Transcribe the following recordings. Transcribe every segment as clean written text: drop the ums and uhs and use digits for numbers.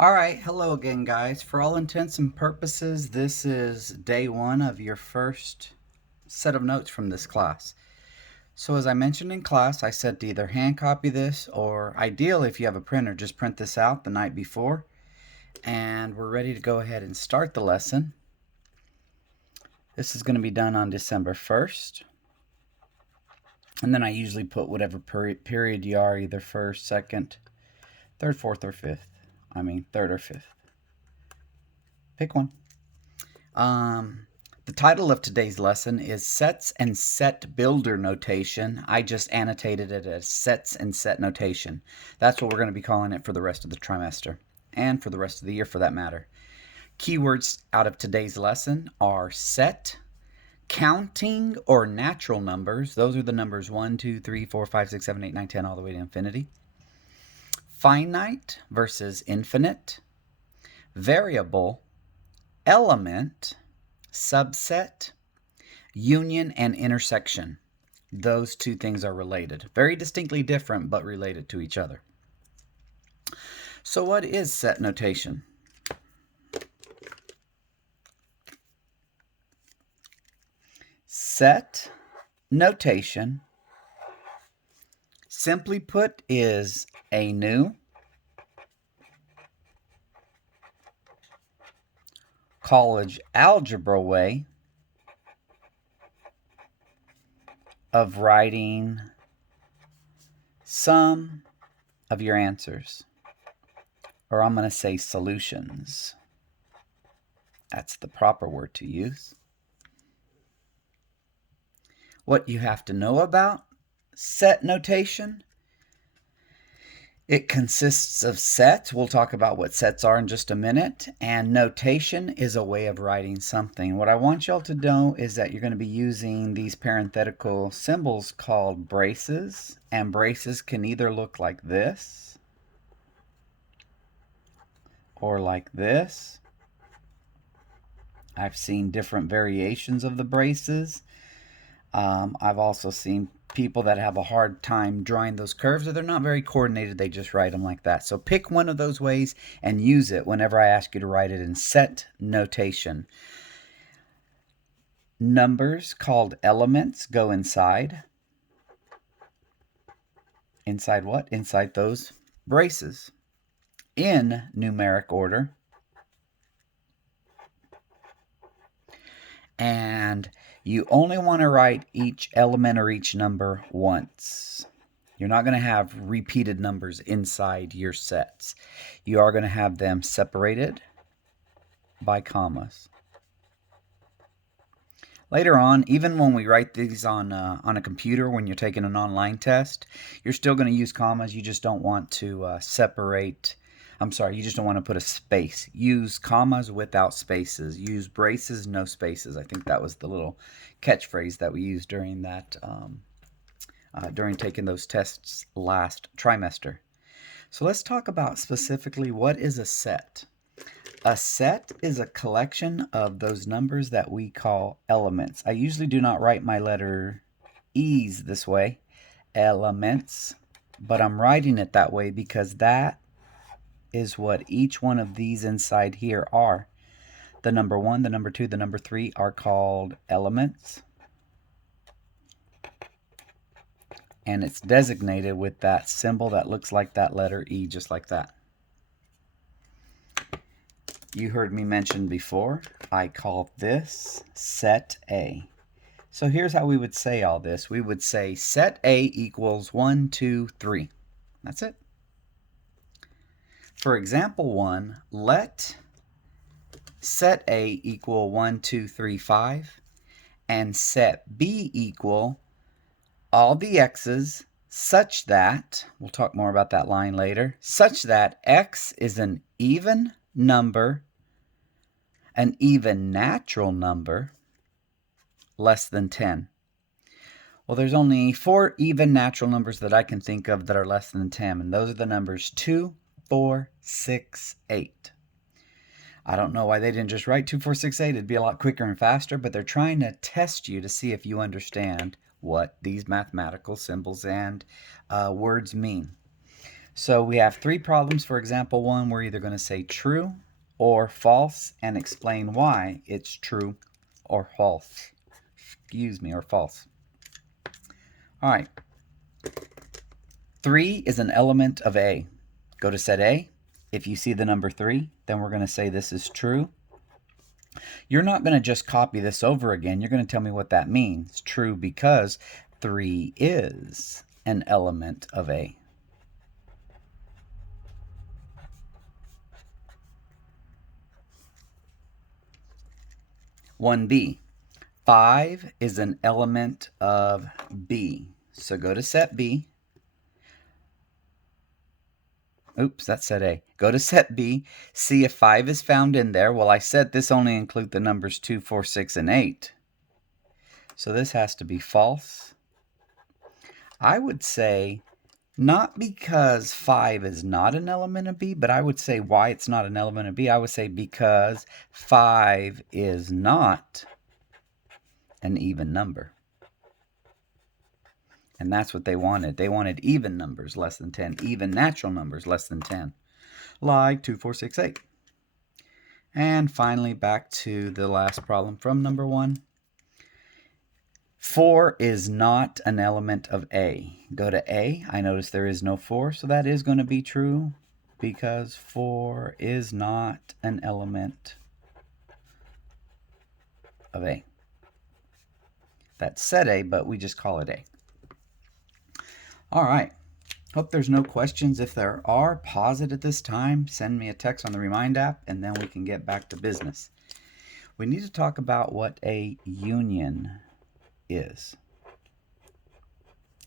All right, hello again, guys. For all intents and purposes, this is day one of your first set of notes from this class. So as I mentioned in class, I said to either hand copy this or ideally if you have a printer, just print this out the night before. And we're ready to go ahead and start the lesson. This is going to be done on December 1st. And then I usually put whatever period you are, either first, second, third, fourth, or fifth. Third or fifth. Pick one. The title of today's lesson is Sets and Set Builder Notation. I just annotated it as Sets and Set Notation. That's what we're going to be calling it for the rest of the trimester, and for the rest of the year for that matter. Keywords out of today's lesson are set, counting or natural numbers. Those are the numbers 1, 2, 3, 4, 5, 6, 7, 8, 9, 10, all the way to infinity. Finite versus infinite. Variable, element, subset, union, and intersection. Those two things are related. Very distinctly different, but related to each other. So what is set notation? Set notation, simply put, is a new college algebra way of writing some of your answers, or I'm going to say solutions. That's the proper word to use. What you have to know about set notation: it consists of sets. We'll talk about what sets are in just a minute. And notation is a way of writing something. What I want y'all to know is that you're going to be using these parenthetical symbols called braces. And braces can either look like this or like this. I've seen different variations of the braces. I've also seen people that have a hard time drawing those curves, or they're not very coordinated. They just write them like that. So pick one of those ways and use it whenever I ask you to write it in set notation. Numbers called elements go inside. Inside what? Inside those braces. In numeric order. And you only want to write each element or each number once. You're not going to have repeated numbers inside your sets. You are going to have them separated by commas. Later on, even when we write these on a computer, when you're taking an online test, you're still going to use commas. You just don't want to you just don't want to put a space. Use commas without spaces. Use braces, no spaces. I think that was the little catchphrase that we used during that, during taking those tests last trimester. So let's talk about specifically what is a set. A set is a collection of those numbers that we call elements. I usually do not write my letter E's this way, elements, but I'm writing it that way because that is what each one of these inside here are. The number 1, the number 2, the number 3 are called elements. And it's designated with that symbol that looks like that letter E, just like that. You heard me mention before, I call this set A. So here's how we would say all this. We would say set A equals 1, 2, 3. That's it. For example 1, let set A equal 1, 2, 3, 5, and set B equal all the x's such that, we'll talk more about that line later, such that x is an even number, an even natural number, less than 10. Well, there's only 4 even natural numbers that I can think of that are less than 10, and those are the numbers 2, 4, 6, 8. I don't know why they didn't just write 2, 4, 6, 8. It'd be a lot quicker and faster, but they're trying to test you to see if you understand what these mathematical symbols and words mean. So we have three problems for example 1. We're either going to say true or false and explain why it's true or false. Excuse me, or false. All right. 3 is an element of A. Go to set A. If you see the number 3, then we're going to say this is true. You're not going to just copy this over again. You're going to tell me what that means. True because 3 is an element of A. One B. 5 is an element of B. So go to set B. Oops, that's set A. Go to set B, see if 5 is found in there. Well, I said this only includes the numbers 2, 4, 6, and 8. So this has to be false. I would say not because 5 is not an element of B, but I would say why it's not an element of B. I would say because 5 is not an even number. And that's what they wanted. They wanted even numbers less than 10, even natural numbers less than 10, like 2, 4, 6, 8. And finally, back to the last problem from number 1. 4 is not an element of A. Go to A. I notice there is no 4, so that is going to be true because 4 is not an element of A. That's set A, but we just call it A. All right. Hope there's no questions. If there are, pause it at this time. Send me a text on the Remind app, and then we can get back to business. We need to talk about what a union is.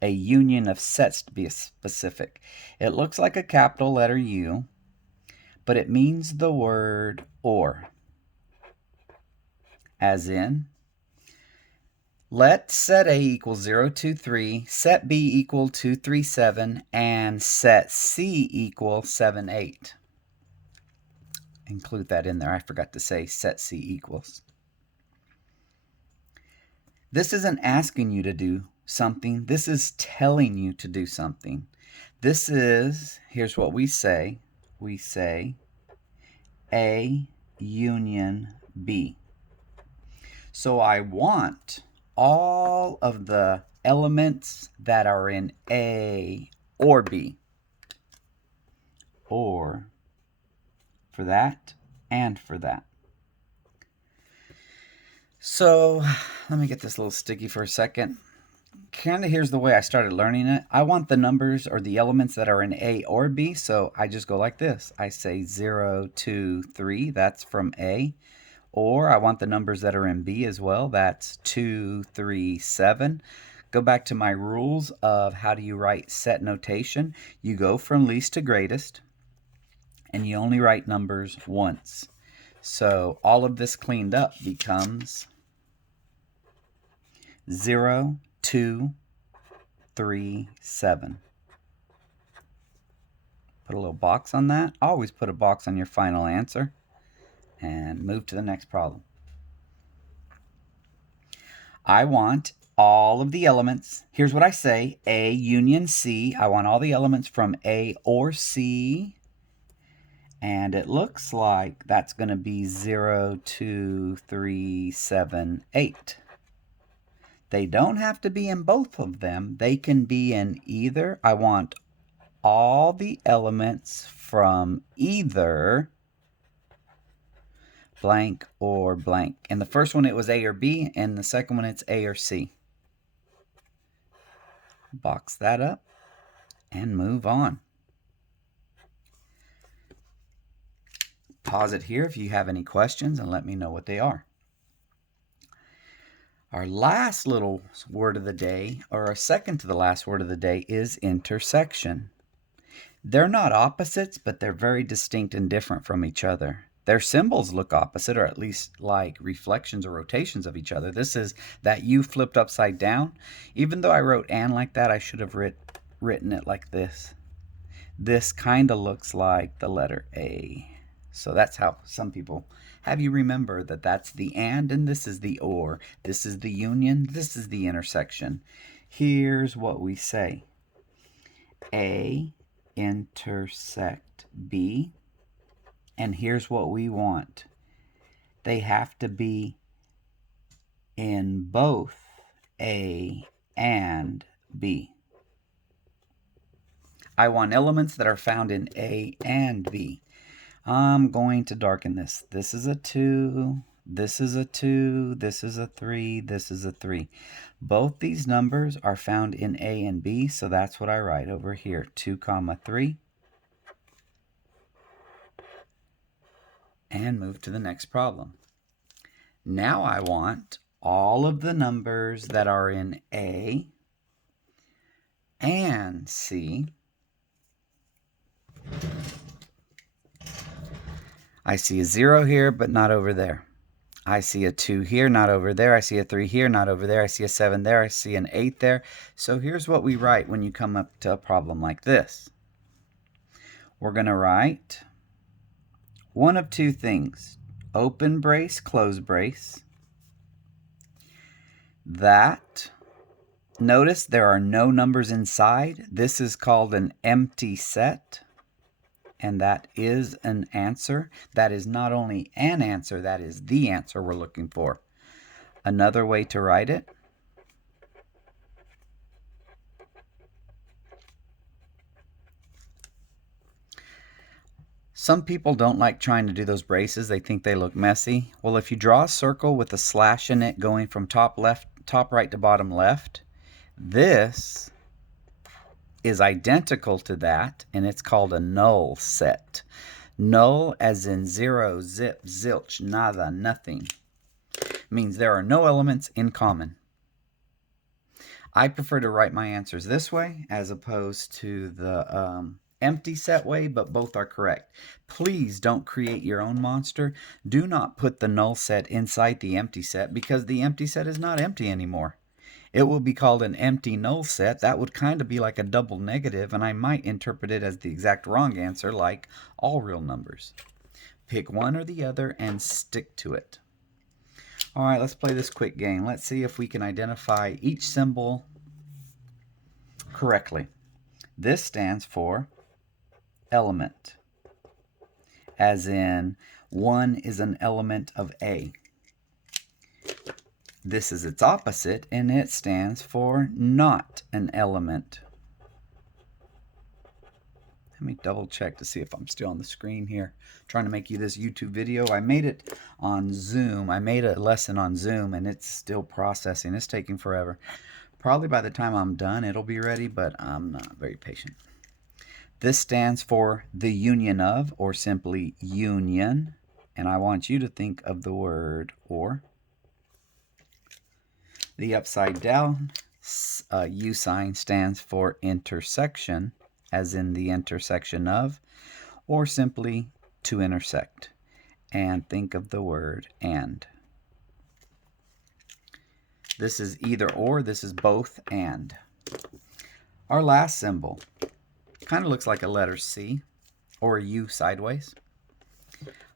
A union of sets, to be specific. It looks like a capital letter U, but it means the word or. As in, let set A equal 0, 2, 3, set B equal 2, 3, 7, and set C equal 7, 8. Include that in there. I forgot to say set C equals. This isn't asking you to do something. This is telling you to do something. This is, here's what we say. We say A union B. So I want all of the elements that are in A or B. Or for that and for that. So let me get this a little sticky for a second. Kind of here's the way I started learning it. I want the numbers or the elements that are in A or B, so I just go like this. I say 0, 2, 3, that's from A. Or I want the numbers that are in B as well. That's 2, 3, 7. Go back to my rules of how do you write set notation. You go from least to greatest, and you only write numbers once. So all of this cleaned up becomes 0, 2, 3, 7. Put a little box on that. Always put a box on your final answer. And move to the next problem. I want all of the elements. Here's what I say. A union C. I want all the elements from A or C. And it looks like that's going to be 0, 2, 3, 7, 8. They don't have to be in both of them. They can be in either. I want all the elements from either blank or blank. In the first one it was A or B, and the second one it's A or C. Box that up and move on. Pause it here if you have any questions and let me know what they are. Our last little word of the day, or our second to the last word of the day, is intersection. They're not opposites, but they're very distinct and different from each other. Their symbols look opposite, or at least like reflections or rotations of each other. This is that U flipped upside down. Even though I wrote and like that, I should have written it like this. This kind of looks like the letter A. So that's how some people have you remember that that's the and this is the or. This is the union, this is the intersection. Here's what we say. A intersect B. And here's what we want. They have to be in both A and B. I want elements that are found in A and B. I'm going to darken this. This is a 2, this is a 2, this is a 3, this is a 3. Both these numbers are found in A and B, so that's what I write over here, 2, 3. And move to the next problem. Now I want all of the numbers that are in A and C. I see a 0 here, but not over there. I see a 2 here, not over there. I see a 3 here, not over there. I see a 7 there. I see an 8 there. So here's what we write when you come up to a problem like this. We're going to write one of two things. Open brace, close brace. That, notice there are no numbers inside. This is called an empty set. And that is an answer. That is not only an answer, that is the answer we're looking for. Another way to write it. Some people don't like trying to do those braces. They think they look messy. Well, if you draw a circle with a slash in it going from top right to bottom left, this is identical to that, and it's called a null set. Null as in 0, zip, zilch, nada, nothing. Means there are no elements in common. I prefer to write my answers this way as opposed to the empty set way, but both are correct. Please don't create your own monster. Do not put the null set inside the empty set because the empty set is not empty anymore. It will be called an empty null set. That would kind of be like a double negative, and I might interpret it as the exact wrong answer, like all real numbers. Pick one or the other and stick to it. All right, let's play this quick game. Let's see if we can identify each symbol correctly. This stands for element, as in 1 is an element of A. This is its opposite, and it stands for not an element. Let me double check to see if I'm still on the screen here. I'm trying to make you this YouTube video. I made it on Zoom. I made a lesson on Zoom, and it's still processing. It's taking forever. Probably by the time I'm done, it'll be ready, but I'm not very patient. This stands for the union of, or simply union. And I want you to think of the word or. The upside down U sign stands for intersection, as in the intersection of, or simply to intersect. And think of the word and. This is either or, this is both and. Our last symbol kind of looks like a letter C or a U sideways.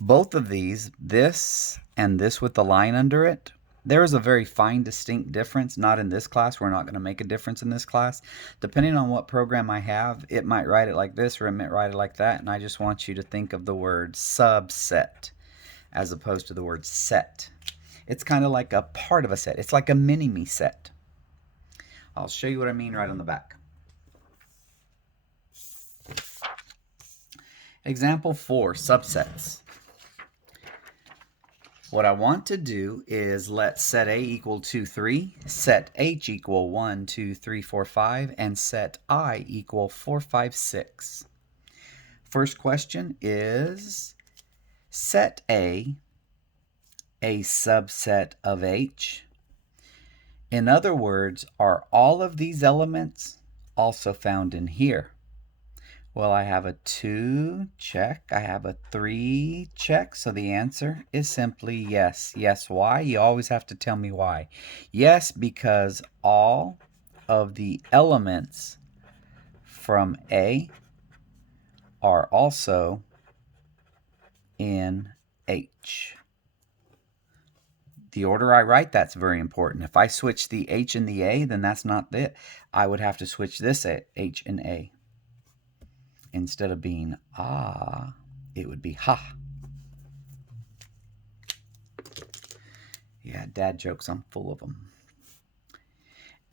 Both of these, this and this with the line under it, there is a very fine, distinct difference. Not in this class. We're not going to make a difference in this class. Depending on what program I have, it might write it like this or it might write it like that. And I just want you to think of the word subset as opposed to the word set. It's kind of like a part of a set. It's like a mini-me set. I'll show you what I mean right on the back. Example 4, subsets. What I want to do is let set A equal 2, 3, set H equal 1, 2, 3, 4, 5, and set I equal 4, 5, 6. First question is, set A subset of H. In other words, are all of these elements also found in here? Well, I have a 2, check. I have a 3, check. So the answer is simply yes. Yes, why? You always have to tell me why. Yes, because all of the elements from A are also in H. The order I write, that's very important. If I switch the H and the A, then that's not it. I would have to switch this H and A. instead of being ah, it would be ha. Yeah, dad jokes, I'm full of them.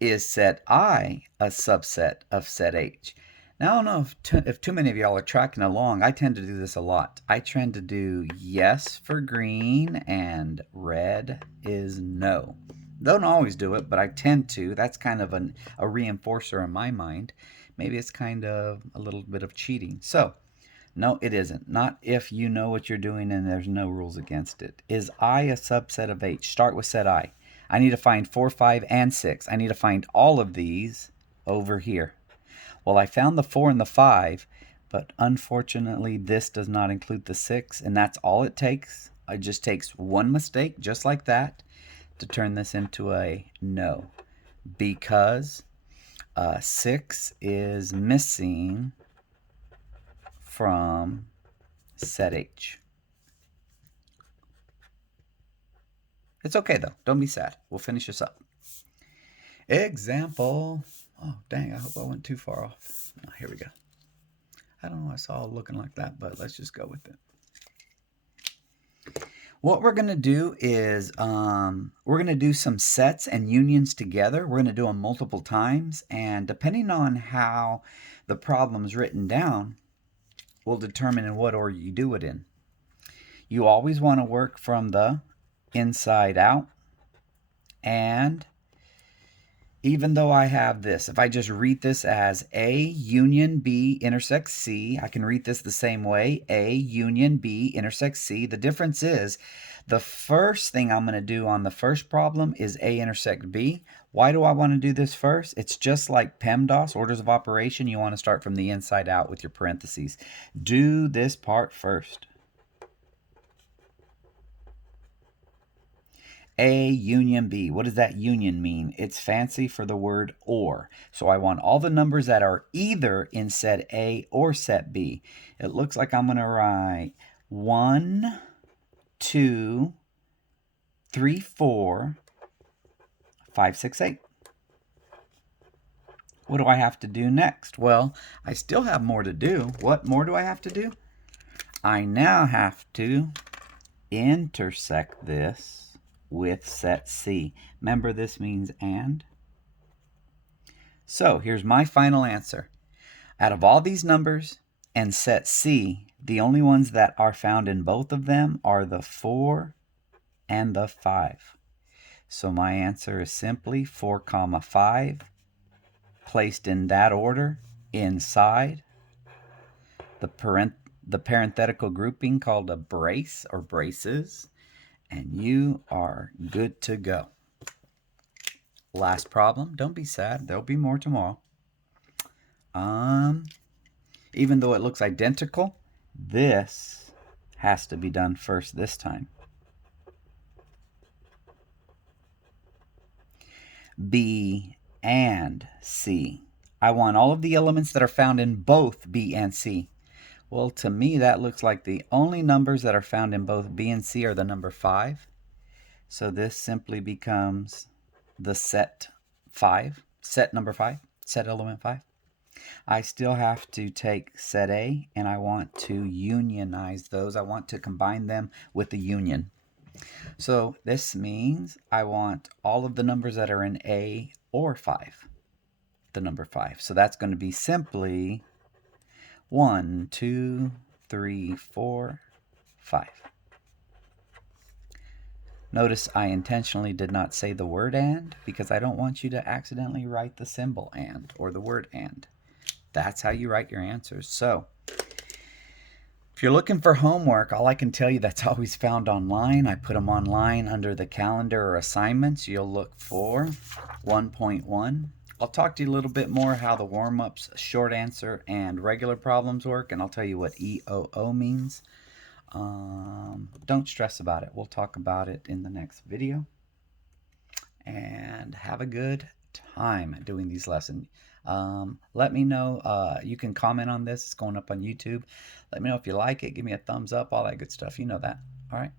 Is set I a subset of set H? Now, I don't know if too many of y'all are tracking along. I tend to do this a lot. I tend to do yes for green and red is no. Don't always do it, but I tend to. That's kind of a reinforcer in my mind. Maybe it's kind of a little bit of cheating. So, no, it isn't. Not if you know what you're doing and there's no rules against it. Is I a subset of H? Start with set I. I need to find 4, 5, and 6. I need to find all of these over here. Well, I found the 4 and the 5, but unfortunately this does not include the 6, and that's all it takes. It just takes one mistake, just like that, to turn this into a no. Because 6 is missing from set H. It's okay though. Don't be sad. We'll finish this up. Example. Oh, dang. I hope I went too far off. Oh, here we go. I don't know why I saw it looking like that, but let's just go with it. What we're going to do is we're going to do some sets and unions together. We're going to do them multiple times. And depending on how the problem is written down, will determine in what order you do it in. You always want to work from the inside out. And even though I have this, if I just read this as A union B intersects C, I can read this the same way. A union B intersects C. The difference is the first thing I'm going to do on the first problem is A intersect B. Why do I want to do this first? It's just like PEMDAS, orders of operation. You want to start from the inside out with your parentheses. Do this part first. A union B. What does that union mean? It's fancy for the word or. So I want all the numbers that are either in set A or set B. It looks like I'm going to write 1, 2, 3, 4, 5, 6, 8. What do I have to do next? Well, I still have more to do. What more do I have to do? I now have to intersect this with set C. Remember, this means and. So here's my final answer. Out of all these numbers and set C, the only ones that are found in both of them are the 4 and the 5. So my answer is simply 4, 5, placed in that order inside the parenthetical grouping called a brace or braces, and you are good to go. Last problem. Don't be sad. There'll be more tomorrow. Even though it looks identical, this has to be done first this time. B and C. I want all of the elements that are found in both B and C. Well, to me, that looks like the only numbers that are found in both B and C are the number 5. So this simply becomes the set 5, set number 5, set element 5. I still have to take set A, and I want to unionize those. I want to combine them with the union. So this means I want all of the numbers that are in A or 5, the number 5. So that's going to be simply 1, 2, 3, 4, 5. Notice I intentionally did not say the word and because I don't want you to accidentally write the symbol and or the word and. That's how you write your answers. So if you're looking for homework, all I can tell you that's always found online. I put them online under the calendar or assignments. You'll look for 1.1. I'll talk to you a little bit more how the warm-ups, short answer, and regular problems work, and I'll tell you what EOO means. Don't stress about it. We'll talk about it in the next video. And have a good time doing these lessons. Let me know. You can comment on this. It's going up on YouTube. Let me know if you like it. Give me a thumbs up, all that good stuff. You know that. All right.